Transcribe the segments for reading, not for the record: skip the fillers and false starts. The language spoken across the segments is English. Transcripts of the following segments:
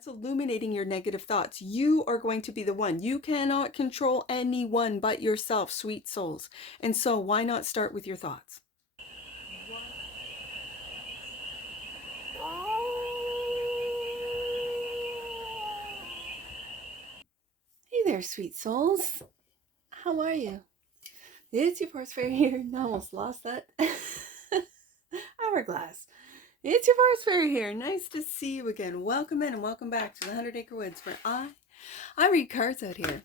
That's illuminating your negative thoughts. You are going to be the one. You cannot control anyone but yourself, sweet souls. And so why not start with your thoughts? Hey there, sweet souls. How are you? It's your forest fairy here. I almost lost that. Hourglass. It's your forest fairy here. Nice to see you again. Welcome in and welcome back to the 100 Acre Woods where I read cards out here.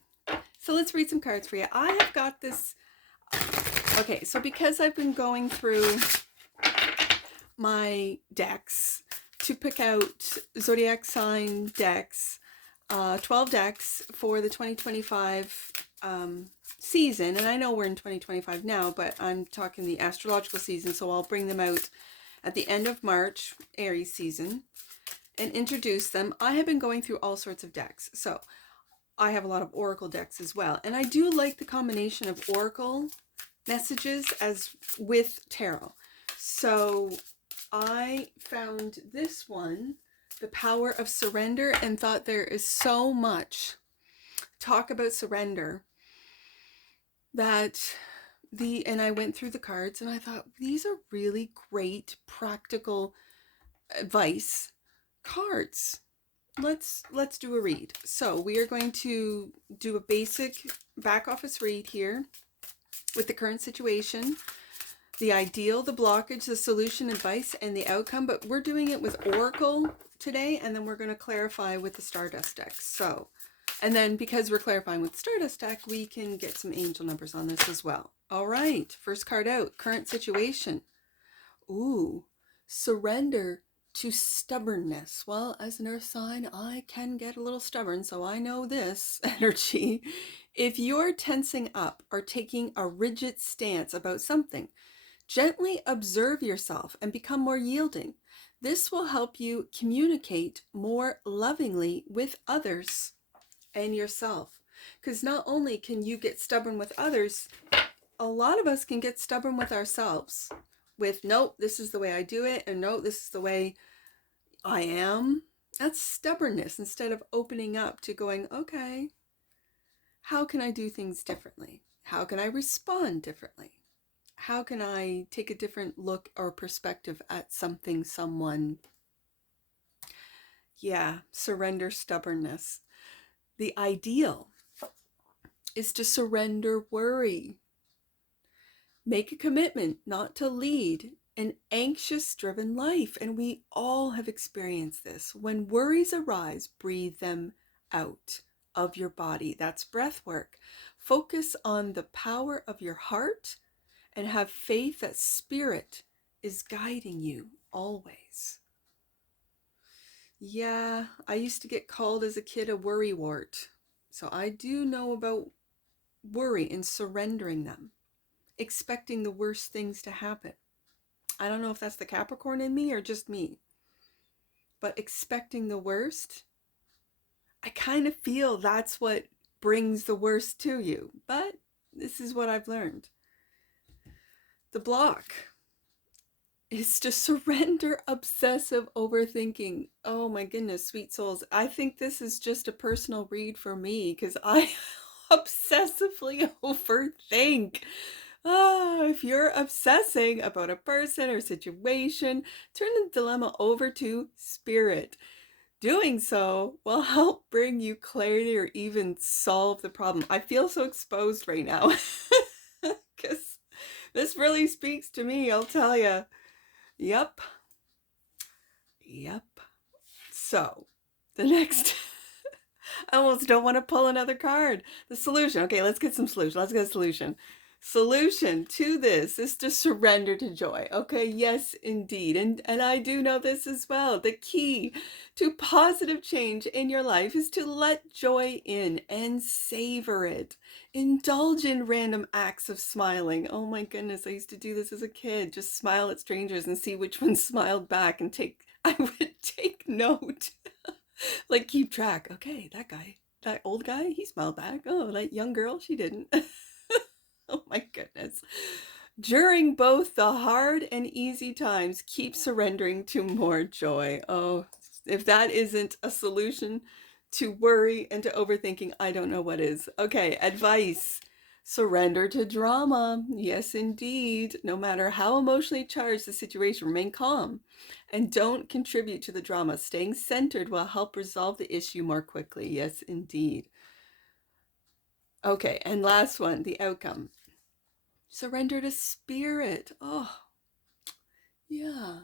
So let's read some cards for you. I have got this. Okay, so because I've been going through my decks to pick out zodiac sign decks, 12 decks for the 2025 season, and I know we're in 2025 now, but I'm talking the astrological season, so I'll bring them out at the end of March, Aries season, and introduce them. I have been going through all sorts of decks, so I have a lot of oracle decks as well, and I do like the combination of oracle messages as with tarot. So I found this one, The Power of Surrender, and thought there is so much talk about surrender that and I went through the cards and I thought these are really great practical advice cards. Let's do a read. So we are going to do a basic back office read here with the current situation, the ideal, the blockage, the solution, advice, and the outcome, but we're doing it with Oracle today, and then we're going to clarify with the Stardust deck. So, and then because we're clarifying with the Stardust deck, we can get some angel numbers on this as well. All right, first card out, current situation. Ooh, surrender to stubbornness. Well, as an earth sign, I can get a little stubborn, so I know this energy. If you're tensing up or taking a rigid stance about something, gently observe yourself and become more yielding. This will help you communicate more lovingly with others and yourself. Because not only can you get stubborn with others, a lot of us can get stubborn with ourselves. With, nope, this is the way I do it, and nope, this is the way I am. That's stubbornness instead of opening up to going, okay, how can I do things differently? How can I respond differently? How can I take a different look or perspective at something, someone? Yeah, surrender stubbornness. The ideal is to surrender worry. Make a commitment not to lead an anxious-driven life. And we all have experienced this. When worries arise, breathe them out of your body. That's breath work. Focus on the power of your heart and have faith that spirit is guiding you always. Yeah, I used to get called as a kid a worrywart. So I do know about worry and surrendering them, expecting the worst things to happen. I don't know if that's the Capricorn in me or just me, but expecting the worst, I kind of feel that's what brings the worst to you. But this is what I've learned. The block is to surrender obsessive overthinking. Oh my goodness, sweet souls. I think this is just a personal read for me because I obsessively overthink. If you're obsessing about a person or situation, turn the dilemma over to spirit. Doing so will help bring you clarity or even solve the problem. I feel so exposed right now because this really speaks to me, I'll tell you. Yep. So, the next... I almost don't want to pull another card. The solution. Okay, let's get some solution. Let's get a solution. Solution to this is to surrender to joy. Okay, yes, indeed. And I do know this as well. The key to positive change in your life is to let joy in and savor it. Indulge in random acts of smiling. Oh my goodness, I used to do this as a kid. Just smile at strangers and see which one smiled back and I would take note. Like keep track. Okay, that old guy, he smiled back. Oh, that young girl, she didn't. Oh my goodness. During both the hard and easy times, keep surrendering to more joy. Oh, If that isn't a solution to worry and to overthinking, I don't know what is. Okay, advice. Surrender to drama. Yes, indeed. No matter how emotionally charged the situation, remain calm and don't contribute to the drama. Staying centered will help resolve the issue more quickly. Yes, indeed. Okay, and last one, the outcome. Surrender to spirit. Oh, yeah.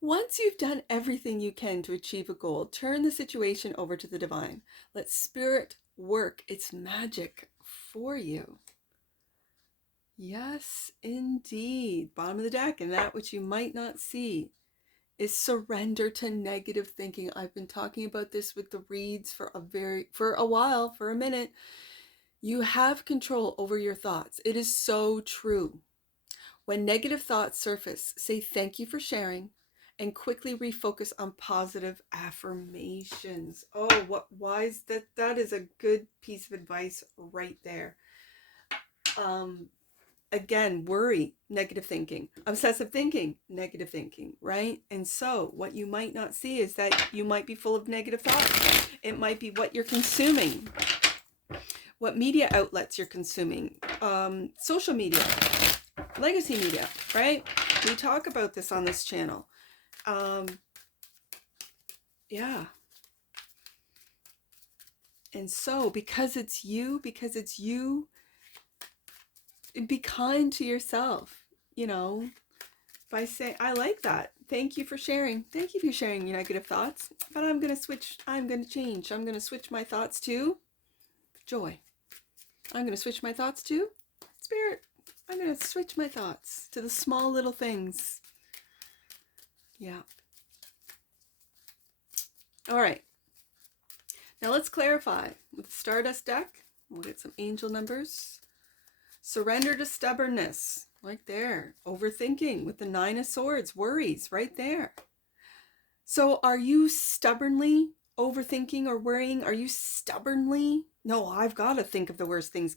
Once you've done everything you can to achieve a goal, turn the situation over to the divine. Let spirit work its magic for you. Yes, indeed. Bottom of the deck, and that which you might not see is surrender to negative thinking. I've been talking about this with the reads for a while, for a minute. You have control over your thoughts. It is so true. When negative thoughts surface, say thank you for sharing and quickly refocus on positive affirmations. Oh, why is that? That is a good piece of advice right there. Again, worry, negative thinking, obsessive thinking, negative thinking, right? And so what you might not see is that you might be full of negative thoughts. It might be what you're consuming, what media outlets you're consuming, social media, legacy media, right? We talk about this on this channel. Yeah. And so because it's you, be kind to yourself, you know, by saying, I like that. Thank you for sharing. Thank you for sharing your negative thoughts. But I'm going to change. I'm going to switch my thoughts to joy. I'm going to switch my thoughts to spirit. I'm going to switch my thoughts to the small little things. Yeah. All right. Now let's clarify with the Stardust deck. We'll get some angel numbers. Surrender to stubbornness, right there. Overthinking with the 9 of Swords, worries, right there. So are you stubbornly overthinking or worrying? Are you stubbornly, no, I've got to think of the worst things,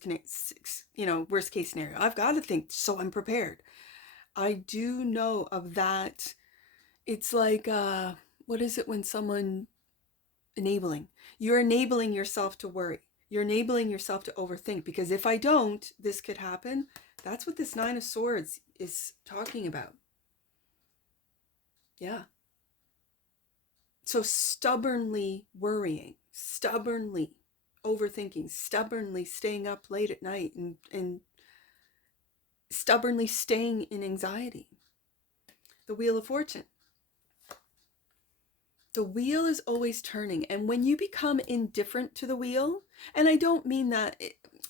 worst case scenario. I've got to think so I'm prepared. I do know of that. It's like, what is it when someone enabling? You're enabling yourself to worry. You're enabling yourself to overthink, because if I don't, this could happen. That's what this 9 of Swords is talking about. Yeah. So stubbornly worrying, stubbornly overthinking, stubbornly staying up late at night, and stubbornly staying in anxiety. The Wheel of Fortune. The wheel is always turning. And when you become indifferent to the wheel, and I don't mean that,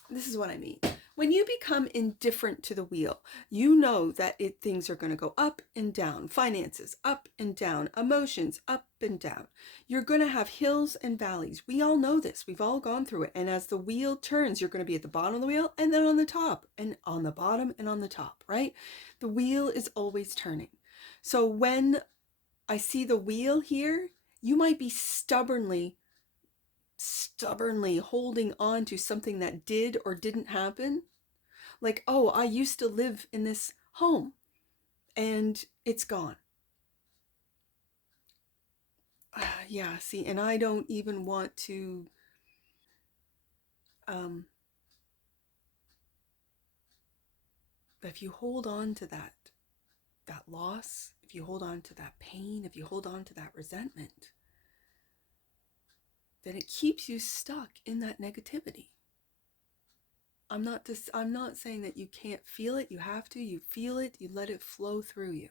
this is what I mean. When you become indifferent to the wheel, you know that things are going to go up and down, finances up and down, emotions up and down. You're going to have hills and valleys. We all know this. We've all gone through it. And as the wheel turns, you're going to be at the bottom of the wheel and then on the top and on the bottom and on the top, right? The wheel is always turning. So when I see the wheel here, you might be stubbornly holding on to something that did or didn't happen. Like, oh, I used to live in this home and it's gone. Yeah, see, and I don't even want to, if you hold on to that loss, if you hold on to that pain, if you hold on to that resentment, then it keeps you stuck in that negativity. I'm not saying that you can't feel it. You have to. You feel it. You let it flow through you.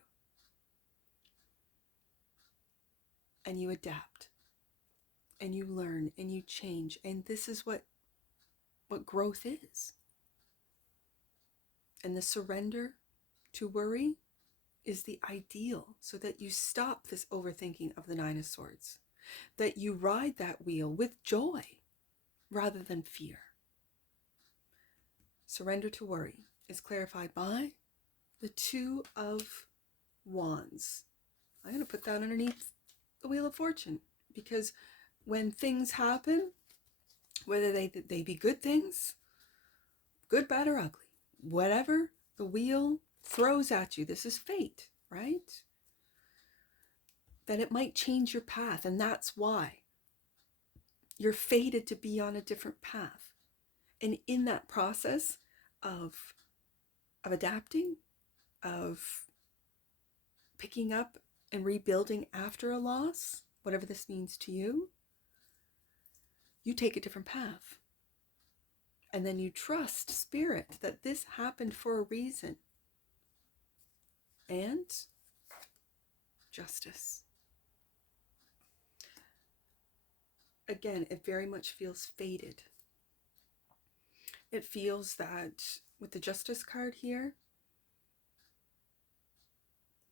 And you adapt. And you learn and you change. And this is what growth is. And the surrender to worry is the ideal, so that you stop this overthinking of the 9 of Swords. That you ride that wheel with joy rather than fear. Surrender to worry is clarified by the 2 of Wands. I'm going to put that underneath the Wheel of Fortune, because when things happen, whether they be good things, good, bad, or ugly, whatever the wheel throws at you, this is fate, right? that it might change your path. And that's why you're fated to be on a different path. And in that process of adapting, of picking up and rebuilding after a loss, whatever this means to you, you take a different path. And then you trust Spirit that this happened for a reason. And justice. Again, it very much feels fated. It feels that with the Justice card here,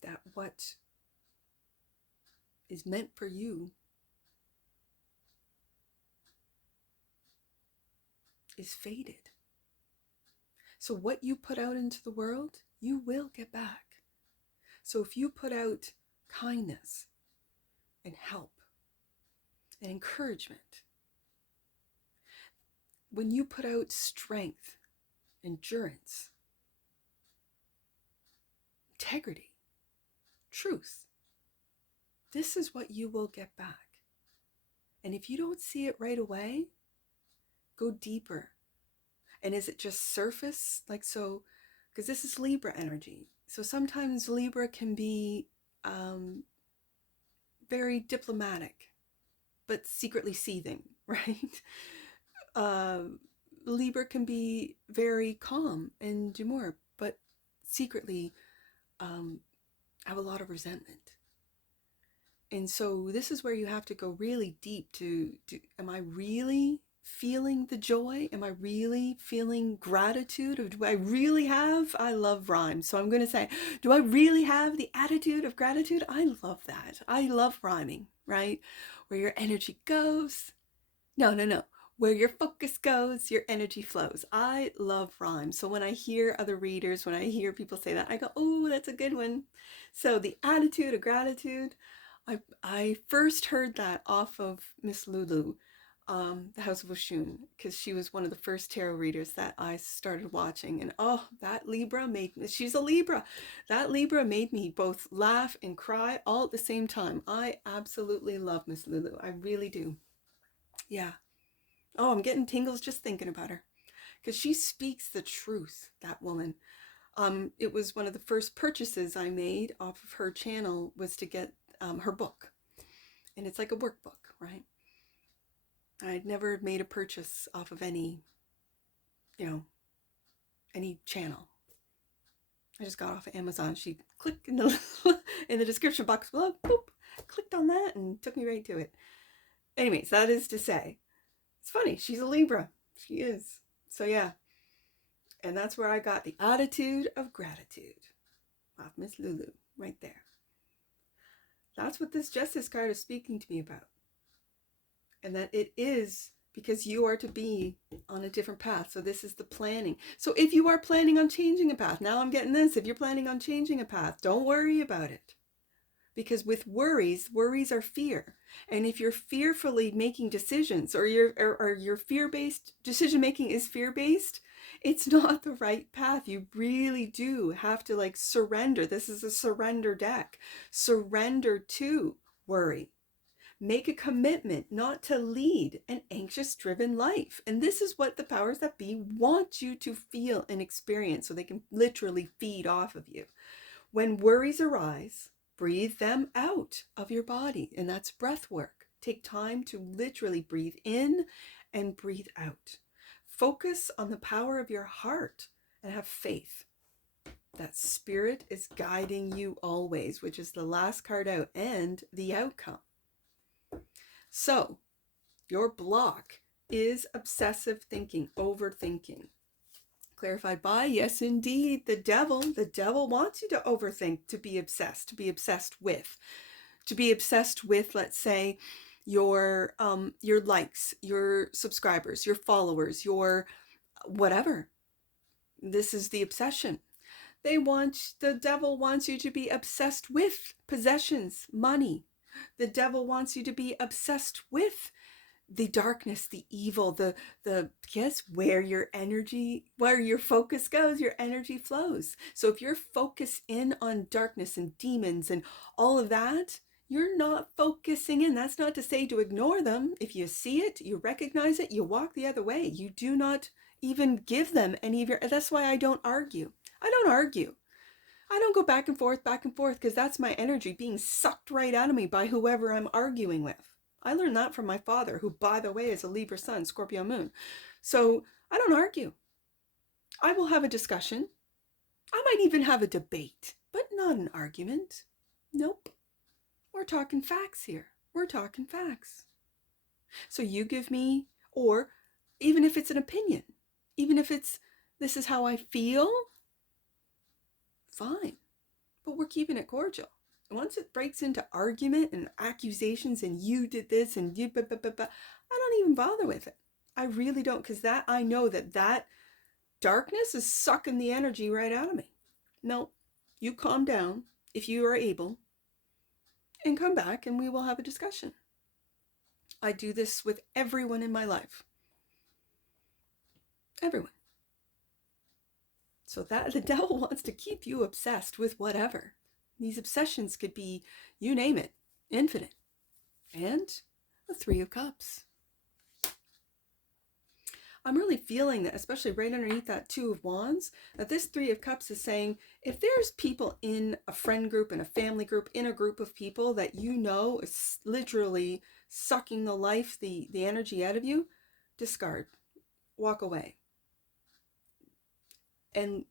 that what is meant for you is fated. So what you put out into the world, you will get back. So if you put out kindness and help and encouragement, when you put out strength, endurance, integrity, truth, this is what you will get back. And if you don't see it right away, go deeper. And is it just surface? Like so, because this is Libra energy. So sometimes Libra can be very diplomatic, but secretly seething, right? Libra can be very calm and demure, but secretly have a lot of resentment. And so this is where you have to go really deep to am I really feeling the joy? Am I really feeling gratitude? Or do I really have, I love rhymes, so I'm going to say, do I really have the attitude of gratitude? I love that. I love rhyming, right? Where your energy goes. No. Where your focus goes, your energy flows. I love rhymes. So when I hear other readers, when I hear people say that, I go, oh, that's a good one. So the attitude of gratitude, I first heard that off of Miss Lulu, the House of Oshun, because she was one of the first tarot readers that I started watching. And oh, that Libra made me, she's a Libra. That Libra made me both laugh and cry all at the same time. I absolutely love Miss Lulu. I really do. Yeah. Oh, I'm getting tingles just thinking about her, because she speaks the truth, that woman. It was one of the first purchases I made off of her channel was to get her book. And it's like a workbook, right? I'd never made a purchase off of any channel. I just got off of Amazon. She clicked in the description box below, boop, clicked on that and took me right to it. Anyways, that is to say, it's funny, she's a Libra. She is. So yeah. And that's where I got the attitude of gratitude off Miss Lulu, right there. That's what this Justice card is speaking to me about. And that it is because you are to be on a different path. So this is the planning. So if you are planning on changing a path, now I'm getting this. If you're planning on changing a path, don't worry about it. Because with worries are fear. And if you're fearfully making decisions or your fear-based decision making is fear-based, it's not the right path. You really do have to surrender. This is a surrender deck. Surrender to worry. Make a commitment not to lead an anxious-driven life. And this is what the powers that be want you to feel and experience so they can literally feed off of you. When worries arise, breathe them out of your body. And that's breath work. Take time to literally breathe in and breathe out. Focus on the power of your heart and have faith that Spirit is guiding you always, which is the last card out and the outcome. So, your block is obsessive thinking, overthinking. Clarified by, yes, indeed, the devil. The devil wants you to overthink, to be obsessed with. To be obsessed with, let's say, your likes, your subscribers, your followers, your whatever. This is the obsession. The devil wants you to be obsessed with possessions, money. The devil wants you to be obsessed with the darkness, the evil, the yes, where your focus goes, your energy flows. So if you're focused in on darkness and demons and all of that, You're not focusing in. That's not to say to ignore them. If you see it, you recognize it, you walk the other way. You do not even give them any of your, that's why I don't argue. I don't argue. I don't go back and forth, because that's my energy being sucked right out of me by whoever I'm arguing with. I learned that from my father, who, by the way, is a Libra sun, Scorpio moon. So I don't argue. I will have a discussion. I might even have a debate, but not an argument. Nope. We're talking facts here. We're talking facts. So you give me, or even if it's an opinion, even if it's, this is how I feel, fine. But we're keeping it cordial. Once it breaks into argument and accusations and you did this and you, I don't even bother with it. I really don't, because that, I know that darkness is sucking the energy right out of me. No, you calm down if you are able and come back and we will have a discussion. I do this with everyone in my life. Everyone. So that the devil wants to keep you obsessed with whatever. These obsessions could be, you name it, infinite. And the Three of Cups. I'm really feeling that, especially right underneath that Two of Wands, that this Three of Cups is saying, if there's people in a friend group, in a family group, in a group of people that you know is literally sucking the life, the energy out of you, discard, walk away. And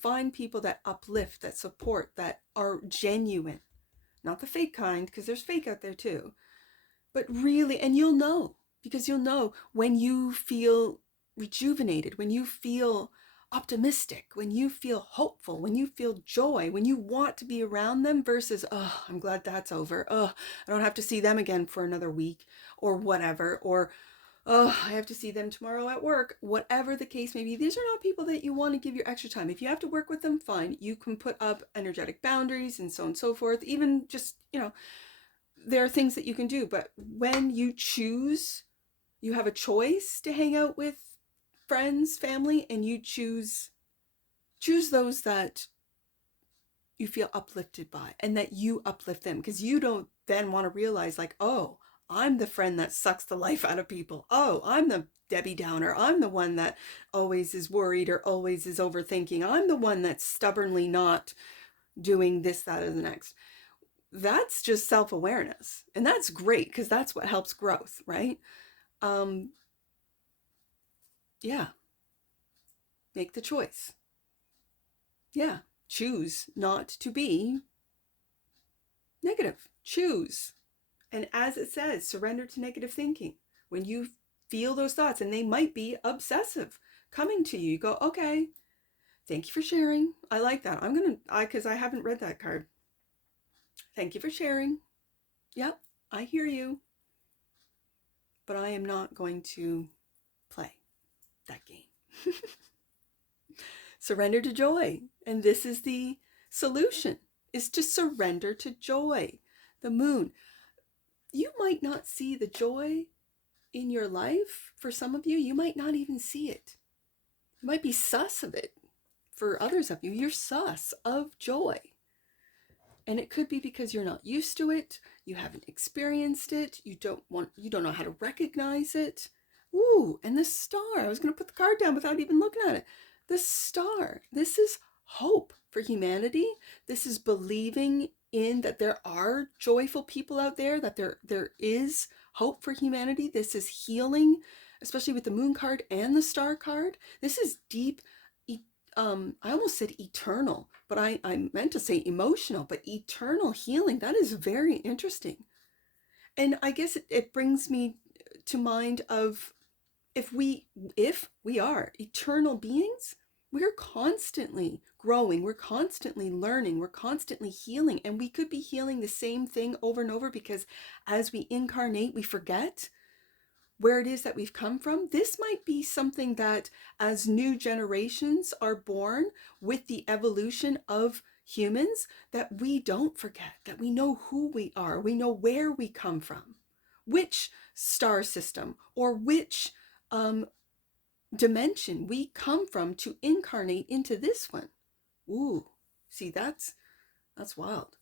find people that uplift, that support, that are genuine. Not the fake kind, because there's fake out there too. But really, and you'll know, because you'll know when you feel rejuvenated, when you feel optimistic, when you feel hopeful, when you feel joy, when you want to be around them versus, oh, I'm glad that's over. Oh, I don't have to see them again for another week or whatever. Or, oh, I have to see them tomorrow at work. Whatever the case may be, these are not people that you want to give your extra time. If you have to work with them, fine. You can put up energetic boundaries and so on and so forth. Even just, there are things that you can do. But when you choose, you have a choice to hang out with friends, family, and you choose those that you feel uplifted by and that you uplift them, because you don't then want to realize like, oh, I'm the friend that sucks the life out of people. Oh, I'm the Debbie Downer. I'm the one that always is worried or always is overthinking. I'm the one that's stubbornly not doing this, that, or the next. That's just self-awareness. And that's great, because that's what helps growth, right? Yeah. Make the choice. Yeah. Choose not to be negative. Choose. And as it says, surrender to negative thinking. When you feel those thoughts, and they might be obsessive coming to you, you go, okay, thank you for sharing. I like that. Because I haven't read that card. Thank you for sharing. Yep, I hear you. But I am not going to play that game. Surrender to joy. And this is the solution, is to surrender to joy. The moon. You might not see the joy in your life. For some of you, you might not even see it. You might be sus of it. For others of you, you're sus of joy. And it could be because you're not used to it. You haven't experienced it. You don't know how to recognize it. Ooh, and the star. I was going to put the card down without even looking at it. The star. This is hope for humanity. This is believing in that there are joyful people out there, that there is hope for humanity. This is healing, especially with the moon card and the star card. This is deep. I almost said eternal, but I meant to say emotional, but eternal healing. That is very interesting. And I guess it brings me to mind of, if we are eternal beings, we're constantly growing, we're constantly learning, we're constantly healing, and we could be healing the same thing over and over, because as we incarnate, we forget where it is that we've come from. This might be something that, as new generations are born with the evolution of humans, that we don't forget, that we know who we are, we know where we come from, which star system or which dimension we come from to incarnate into this one. Ooh, see, that's wild.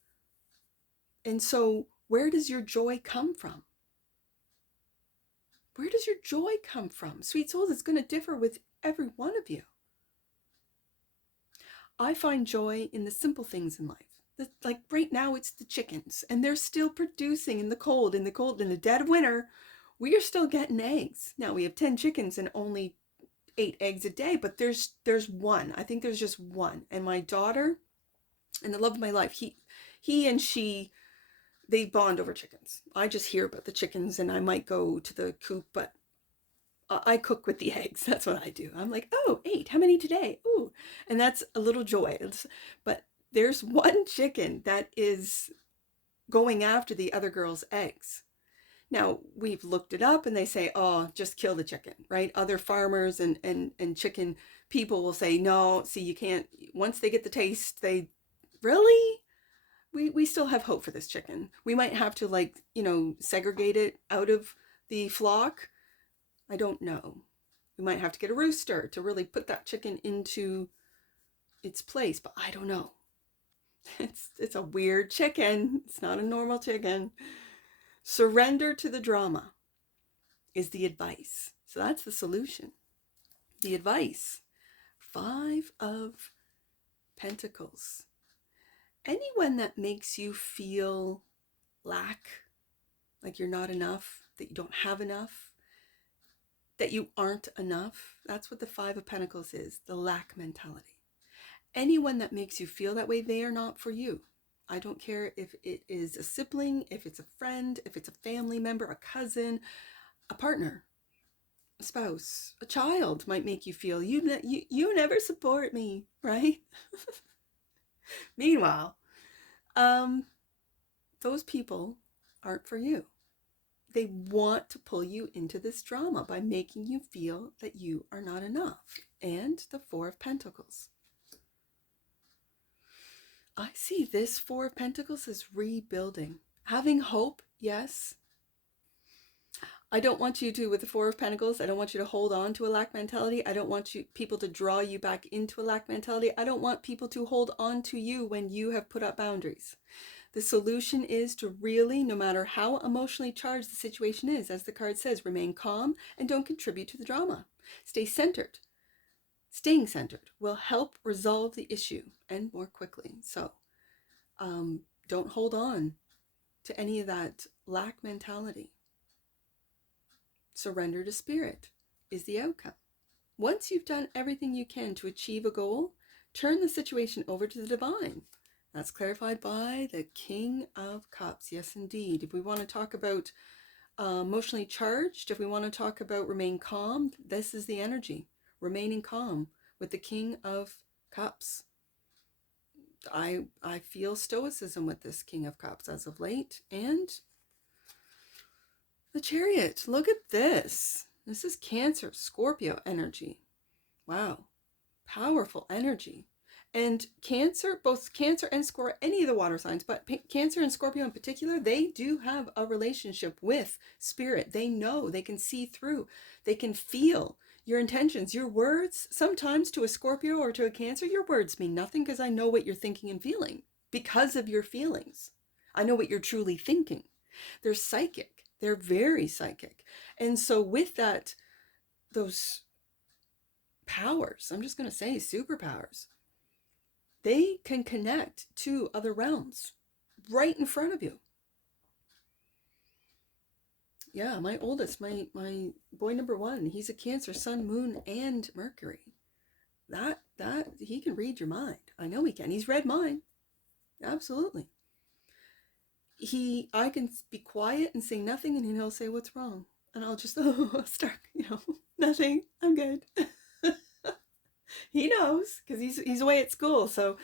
And so Where does your joy come from? Where does your joy come from? Sweet souls, it's going to differ with every one of you. I find joy in the simple things in life. Like right now, it's the chickens, and they're still producing in the dead of winter. We are still getting eggs. Now we have 10 chickens and only 8 eggs a day, but there's one. I think there's just one. And my daughter, and the love of my life, he and she, they bond over chickens. I just hear about the chickens and I might go to the coop, but I cook with the eggs. That's what I do. I'm like, oh, 8. How many today? Ooh. And that's a little joy. But there's one chicken that is going after the other girl's eggs. Now, we've looked it up and they say, oh, just kill the chicken, right? Other farmers and chicken people will say, no, see, you can't. Once they get the taste, they really? We still have hope for this chicken. We might have to segregate it out of the flock. I don't know. We might have to get a rooster to really put that chicken into its place, but I don't know. It's a weird chicken. It's not a normal chicken. Surrender to the drama is the advice. So that's the solution. The advice. 5 of Pentacles. Anyone that makes you feel lack, like you're not enough, that you don't have enough, that you aren't enough. That's what the 5 of Pentacles is, the lack mentality. Anyone that makes you feel that way, they are not for you. I don't care if it is a sibling, if it's a friend, if it's a family member, a cousin, a partner, a spouse, a child might make you feel you never support me, right? Meanwhile, those people aren't for you. They want to pull you into this drama by making you feel that you are not enough. And the 4 of Pentacles. I see this 4 of Pentacles as rebuilding. Having hope, yes. I don't want you to, with the 4 of Pentacles, I don't want you to hold on to a lack mentality. I don't want people to draw you back into a lack mentality. I don't want people to hold on to you when you have put up boundaries. The solution is to really, no matter how emotionally charged the situation is, as the card says, remain calm and don't contribute to the drama. Stay centered. Staying centered will help resolve the issue and more quickly. So don't hold on to any of that lack mentality. Surrender to spirit is the outcome. Once you've done everything you can to achieve a goal, turn the situation over to the divine. That's clarified by the King of Cups. Yes, indeed. If we want to talk about emotionally charged, if we want to talk about remain calm, this is the energy. Remaining calm with the King of Cups. I feel stoicism with this King of Cups as of late. And the Chariot. Look at this. This is Cancer, Scorpio energy. Wow. Powerful energy. And Cancer, both Cancer and Scorpio, any of the water signs, but Cancer and Scorpio in particular, they do have a relationship with spirit. They know, they can see through, they can feel your intentions, your words. Sometimes to a Scorpio or to a Cancer, your words mean nothing because I know what you're thinking and feeling because of your feelings. I know what you're truly thinking. They're psychic. They're very psychic. And so with that, those powers, I'm just going to say superpowers, they can connect to other realms right in front of you. Yeah, my oldest, my boy number 1, he's a Cancer, Sun, Moon, and Mercury. That he can read your mind. I know he can. He's read mine. Absolutely. I can be quiet and say nothing, and he'll say, "What's wrong?" And I'll just start, nothing. I'm good. He knows because he's away at school, so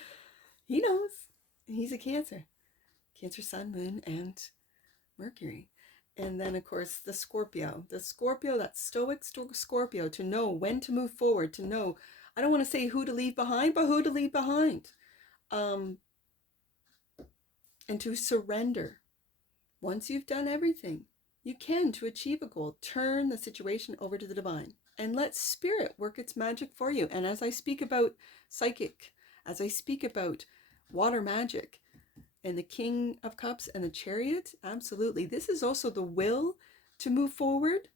he knows. He's a Cancer, Sun, Moon, and Mercury. And then, of course, the Scorpio, that stoic Scorpio, to know when to move forward, to know, I don't want to say who to leave behind, but who to leave behind. And to surrender. Once you've done everything you can to achieve a goal, turn the situation over to the divine and let spirit work its magic for you. And as I speak about psychic, as I speak about water magic And the King of Cups and the Chariot, absolutely. This is also the will to move forward.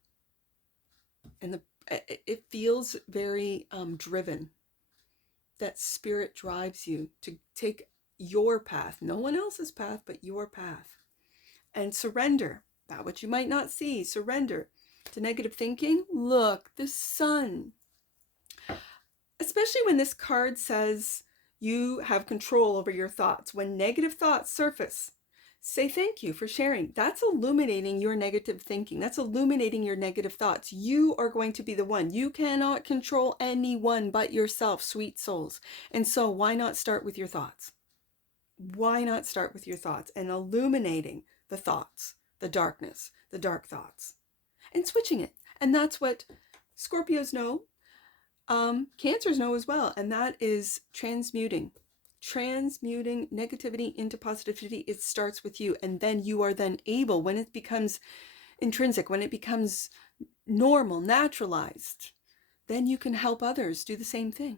And it feels very driven. That spirit drives you to take your path, no one else's path, but your path. And surrender, that which you might not see, surrender to negative thinking. Look, the sun. Especially when this card says you have control over your thoughts. When negative thoughts surface, say thank you for sharing. That's illuminating your negative thinking. That's illuminating your negative thoughts. You are going to be the one. You cannot control anyone but yourself, sweet souls. And so why not start with your thoughts? Why not start with your thoughts and illuminating the thoughts, the darkness, the dark thoughts, and switching it? And that's what Scorpios know. Cancers know as well, and that is transmuting negativity into positivity. It starts with you, and then you are then able, when it becomes intrinsic, when it becomes normal, naturalized, then you can help others do the same thing.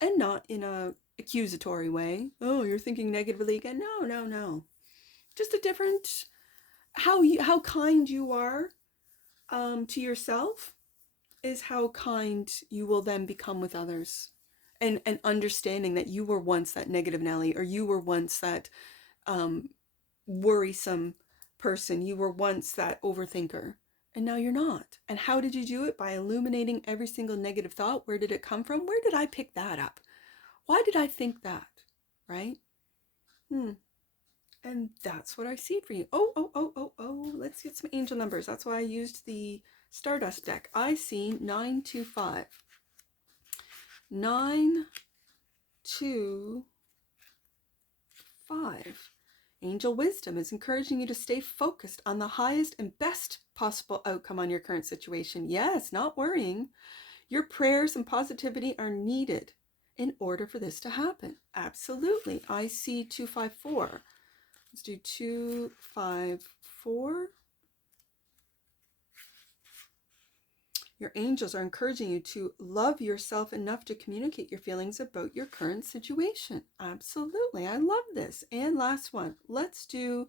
And not in a accusatory way. Oh, you're thinking negatively again. No. Just a different, how kind you are to yourself is how kind you will then become with others. And understanding that you were once that negative Nelly, or you were once that worrisome person. You were once that overthinker. And now you're not. And how did you do it? By illuminating every single negative thought. Where did it come from? Where did I pick that up? Why did I think that? Right? And that's what I see for you. Oh, let's get some angel numbers. That's why I used the Stardust deck. I see 925. 925. Angel wisdom is encouraging you to stay focused on the highest and best possible outcome on your current situation. Yes, not worrying. Your prayers and positivity are needed in order for this to happen. Absolutely. I see 254. Let's do 254. Your angels are encouraging you to love yourself enough to communicate your feelings about your current situation. Absolutely. I love this. And last one. Let's do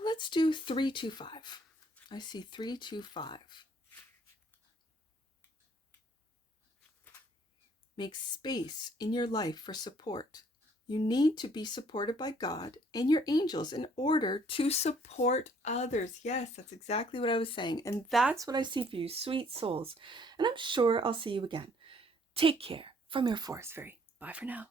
325. I see 325. Make space in your life for support. You need to be supported by God and your angels in order to support others. Yes, that's exactly what I was saying. And that's what I see for you, sweet souls. And I'm sure I'll see you again. Take care from your Forest Fairy. Bye for now.